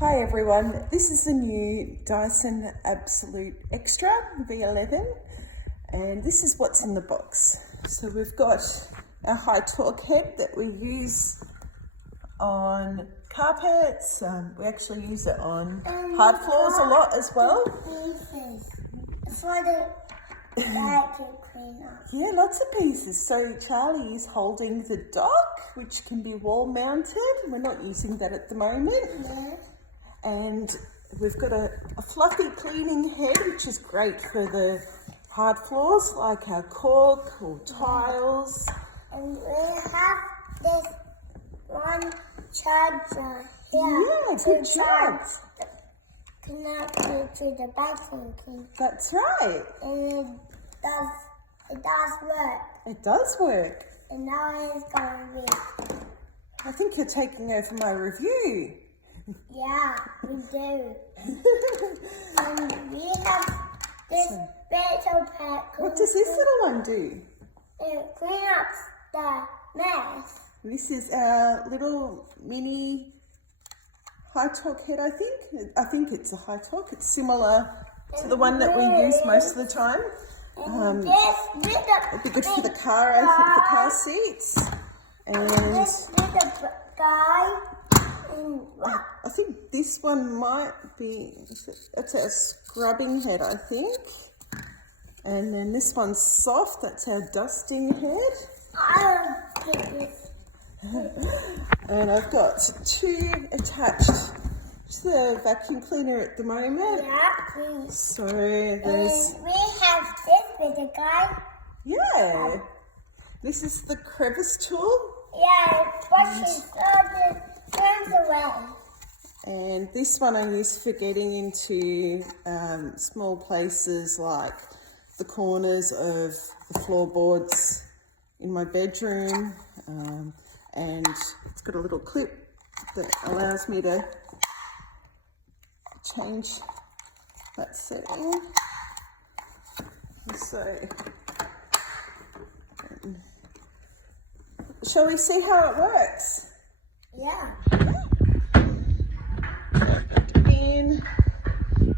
Hi everyone, this is the new Dyson Absolute Extra v11 and this is what's in the box. So we've got our high torque head that we use on carpets, we actually use it on hard floors a lot as well. It's for the electric cleaner. Yeah, lots of pieces. So Charlie is holding the dock, which can be wall mounted. We're not using that at the moment. Yeah. And we've got a fluffy cleaning head, which is great for the hard floors like our cork or tiles. And we have this one charger here. Yeah, good job. Connected to the Dyson cleaner. That's right. And it does work. It does work. And now it's going to be. I think you're taking over my review. Yeah, we do. And we have this little pack. What does this little one do? It cleans up the mess. This is our little mini high torque head, I think. I think it's a high torque. It's similar to the one that we use most of the time. It'll be good for the car, I think, the car seats. And This little guy. I think this one might be, that's our scrubbing head, I think. And then this one's soft, that's our dusting head. I don't get this. And I've got two attached to the vacuum cleaner at the moment. Yeah, please. So there's, And we have this little guy. yeah, this is the crevice tool. Yeah, it's pushing all the turns away. And this one I use for getting into small places like the corners of the floorboards in my bedroom. And it's got a little clip that allows me to change that setting. So, shall we see how it works? Yeah. In.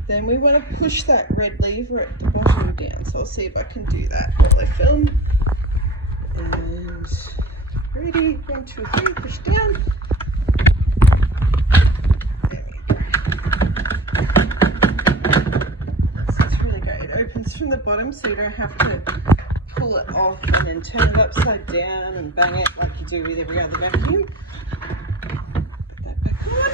Then we want to push that red lever at the bottom down. So I'll see if I can do that while I film. And ready, 1, 2, 3, push down. There we go. That's really great. It opens from the bottom so you don't have to pull it off and then turn it upside down and bang it like you do with every other vacuum. Put that back on.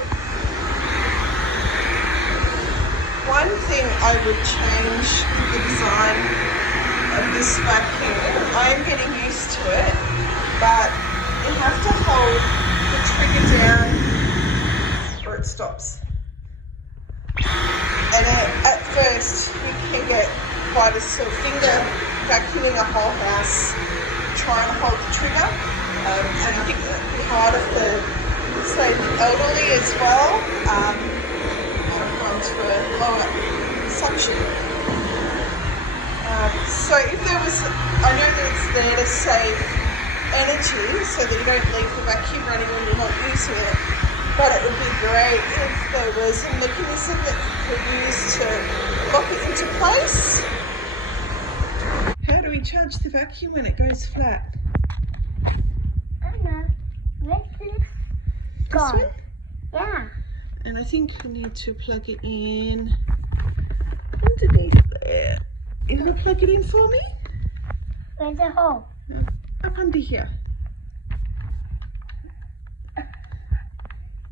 One thing I would change the design of this vacuum. I am getting used to it, but you have to hold the trigger down or it stops. And at first you can get quite a sore finger vacuuming a whole house, trying to hold the trigger. And I think that would be harder for, say, the elderly as well. To a lower suction. So if there was, I know that it's there to save energy so that you don't leave the vacuum running when you're not using it, but it would be great if there was a mechanism that you could use to lock it into place. How do we charge the vacuum when it goes flat? I know. This One? Yeah. And I think we need to plug it in underneath there. You want to plug it in for me? Where's the hole? Up under here.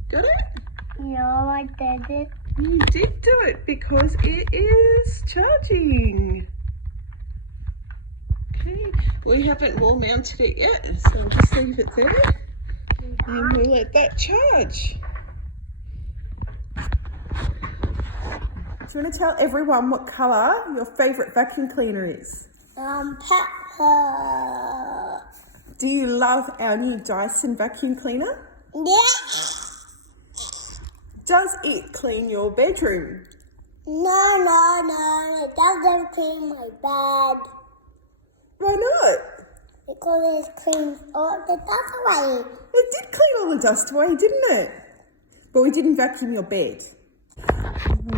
Got it? No, I didn't. You did do it because it is charging. Okay, we haven't wall mounted it yet, so I'll just leave it there and we'll let that charge. Do you want to tell everyone what colour your favourite vacuum cleaner is? Pepper. Do you love our new Dyson vacuum cleaner? Yeah. Does it clean your bedroom? No. It doesn't clean my bed. Why not? Because it cleans all the dust away. It did clean all the dust away, didn't it? But we didn't vacuum your bed.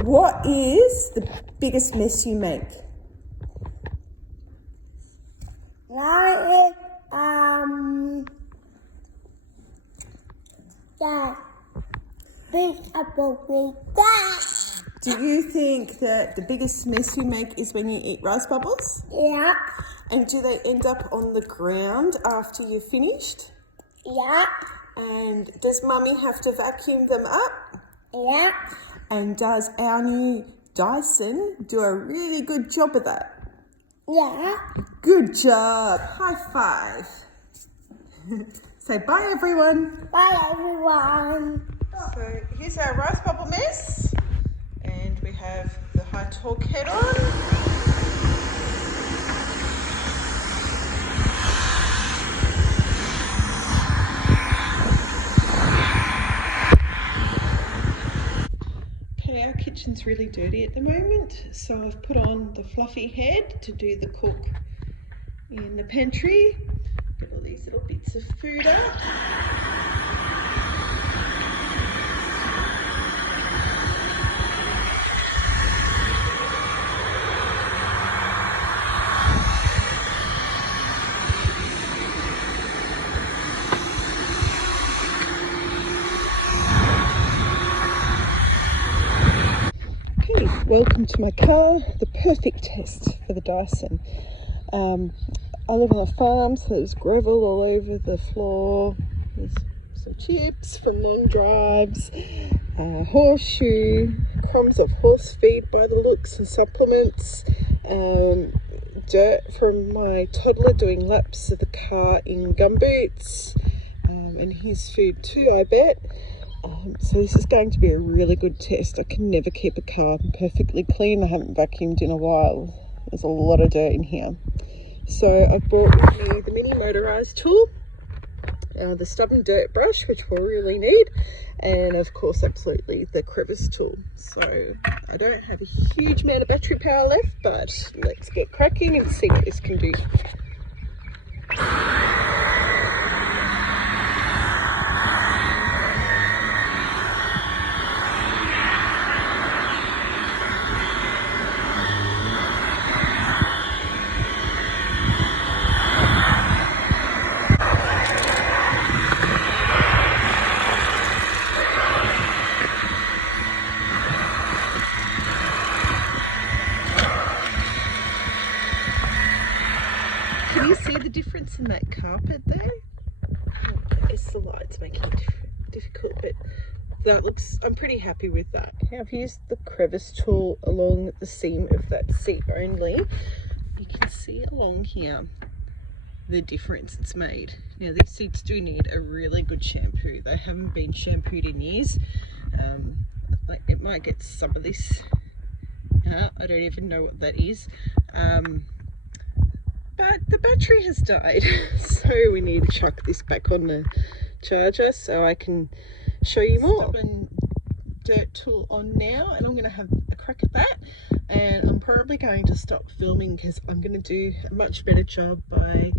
What is the biggest mess you make? Now the big apple with Do you think that the biggest mess you make is when you eat rice bubbles? Yeah. And do they end up on the ground after you're finished? Yeah. And does Mummy have to vacuum them up? Yeah. And does our new Dyson do a really good job of that? Yeah. Good job. High five. Say bye, everyone. Bye, everyone. So here's our rice bubble mess. And we have the high torque head on. Okay, our kitchen's really dirty at the moment, so I've put on the fluffy head to do the cook in the pantry. Got all these little bits of food out. Welcome to my car, the perfect test for the Dyson. I live on a farm, so there's gravel all over the floor. There's some chips from long drives, horseshoe, crumbs of horse feed by the looks and supplements, dirt from my toddler doing laps of the car in gumboots, and his food too, I bet. So this is going to be a really good test. I can never keep a car perfectly clean. I haven't vacuumed in a while. There's a lot of dirt in here. So I've brought with me the mini motorized tool, the stubborn dirt brush, which we'll really need, and of course absolutely the crevice tool. So I don't have a huge amount of battery power left, but let's get cracking and see what this can do. Can you see the difference in that carpet there? I guess the light's making it difficult, but that looks, I'm pretty happy with that. I've used the crevice tool along the seam of that seat only. You can see along here the difference it's made. Now these seats do need a really good shampoo. They haven't been shampooed in years. Like it might get some of this, I don't even know what that is. But the battery has died, so we need to chuck this back on the charger so I can show you more. Stubborn dirt tool on now, and I'm going to have a crack at that, and I'm probably going to stop filming because I'm going to do a much better job by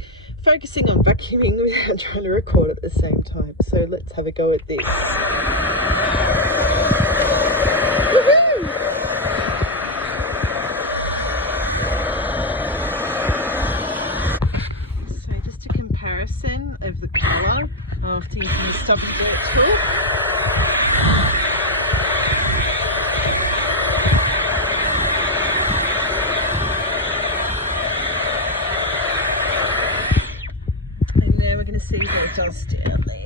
focusing on vacuuming without trying to record at the same time. So let's have a go at this. Of the colour after using the stubborn dirt tool. And now we're going to see what it does down there.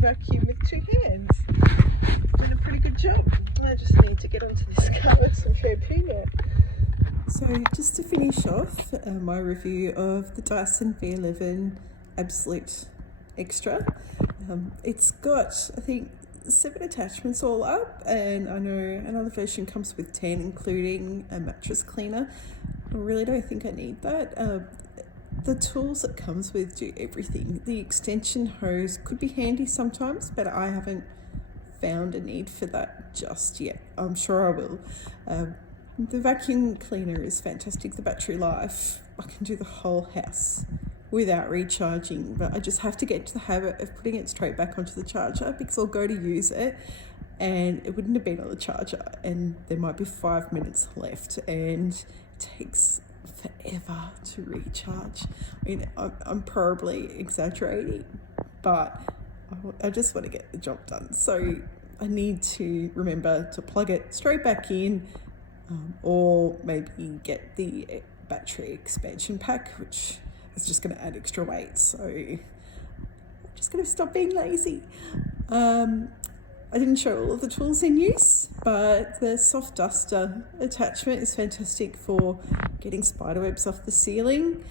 Vacuum with two hands. Doing a pretty good job. I just need to get onto this car with some shampoo now. So just to finish off my review of the Dyson v11 Absolute Extra, it's got, I think, 7 attachments all up, and I know another version comes with 10, including a mattress cleaner. I really don't think I need that. The tools it comes with do everything. The extension hose could be handy sometimes, but I haven't found a need for that just yet. I'm sure I will. The vacuum cleaner is fantastic. The battery life, I can do the whole house without recharging, but I just have to get into the habit of putting it straight back onto the charger, because I'll go to use it and it wouldn't have been on the charger and there might be 5 minutes left and it takes forever to recharge. I mean, I'm probably exaggerating, but I just want to get the job done. So I need to remember to plug it straight back in, or maybe get the battery expansion pack, which is just going to add extra weight. So I'm just going to stop being lazy. I didn't show all of the tools in use, but the soft duster attachment is fantastic for getting spiderwebs off the ceiling.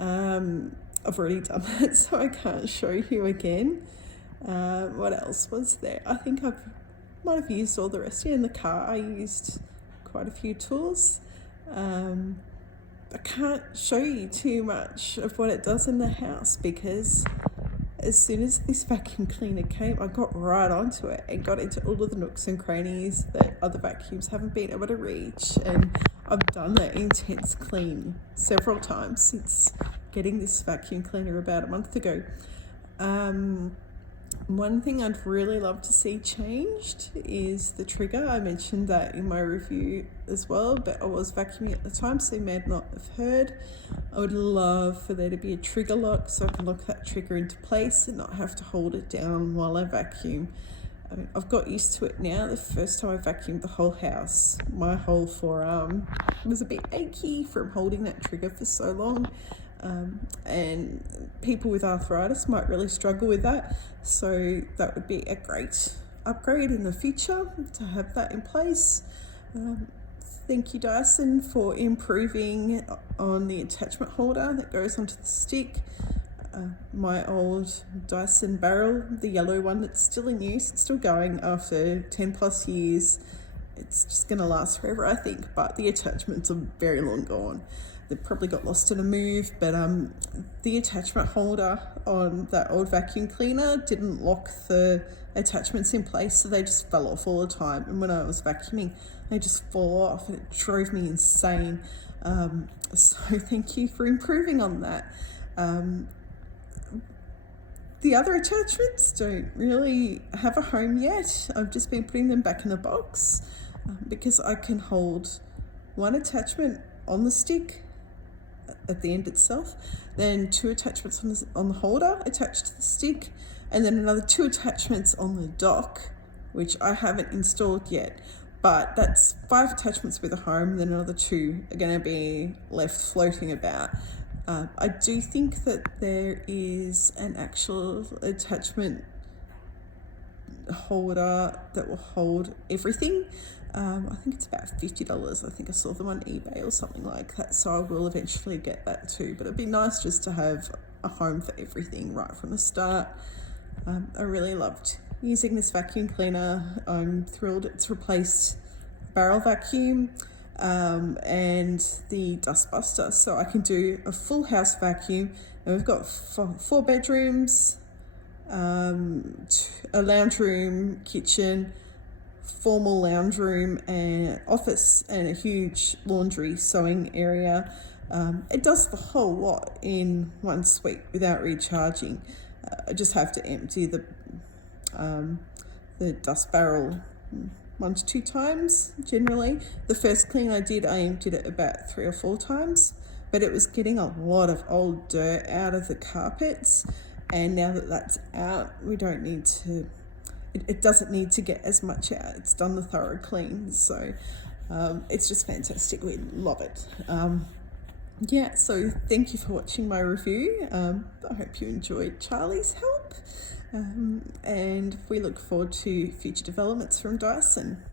I've already done that, so I can't show you again. What else was there? I think I might have used all the rest. Yeah, in the car I used quite a few tools. I can't show you too much of what it does in the house, because as soon as this vacuum cleaner came, I got right onto it and got into all of the nooks and crannies that other vacuums haven't been able to reach. And I've done that intense clean several times since getting this vacuum cleaner about a month ago. One thing I'd really love to see changed is the trigger. I mentioned that in my review as well, but I was vacuuming at the time, so you may not have heard. I would love for there to be a trigger lock so I can lock that trigger into place and not have to hold it down while I vacuum. I mean, I've got used to it now. The first time I vacuumed the whole house, my whole forearm was a bit achy from holding that trigger for so long. And people with arthritis might really struggle with that, so that would be a great upgrade in the future to have that in place. Thank you, Dyson, for improving on the attachment holder that goes onto the stick. My old Dyson barrel, the yellow one that's still in use, it's still going after 10 plus years. It's just going to last forever, I think, but the attachments are very long gone. They've probably got lost in a move, but the attachment holder on that old vacuum cleaner didn't lock the attachments in place, so they just fell off all the time. And when I was vacuuming, they just fall off, and it drove me insane. So thank you for improving on that. The other attachments don't really have a home yet. I've just been putting them back in the box because I can hold one attachment on the stick at the end itself, then 2 attachments on the holder attached to the stick, and then another 2 attachments on the dock, which I haven't installed yet, but that's 5 attachments with a home, and then another 2 are going to be left floating about. I do think that there is an actual attachment holder that will hold everything. I think it's about $50. I think I saw them on eBay or something like that, so I will eventually get that too. But it'd be nice just to have a home for everything right from the start. I really loved using this vacuum cleaner. I'm thrilled it's replaced barrel vacuum and the dust buster, so I can do a full house vacuum. And we've got 4 bedrooms, a lounge room, kitchen, formal lounge room and office, and a huge laundry sewing area. It does the whole lot in one sweep without recharging. I just have to empty the dust barrel 1 to 2 times generally. The first clean I did, I emptied it about 3 or 4 times, but it was getting a lot of old dirt out of the carpets, and now that that's out, we don't need to, it doesn't need to get as much out. It's done the thorough clean, so it's just fantastic. We love it. Yeah, so thank you for watching my review. I hope you enjoyed Charlie's help, and we look forward to future developments from Dyson.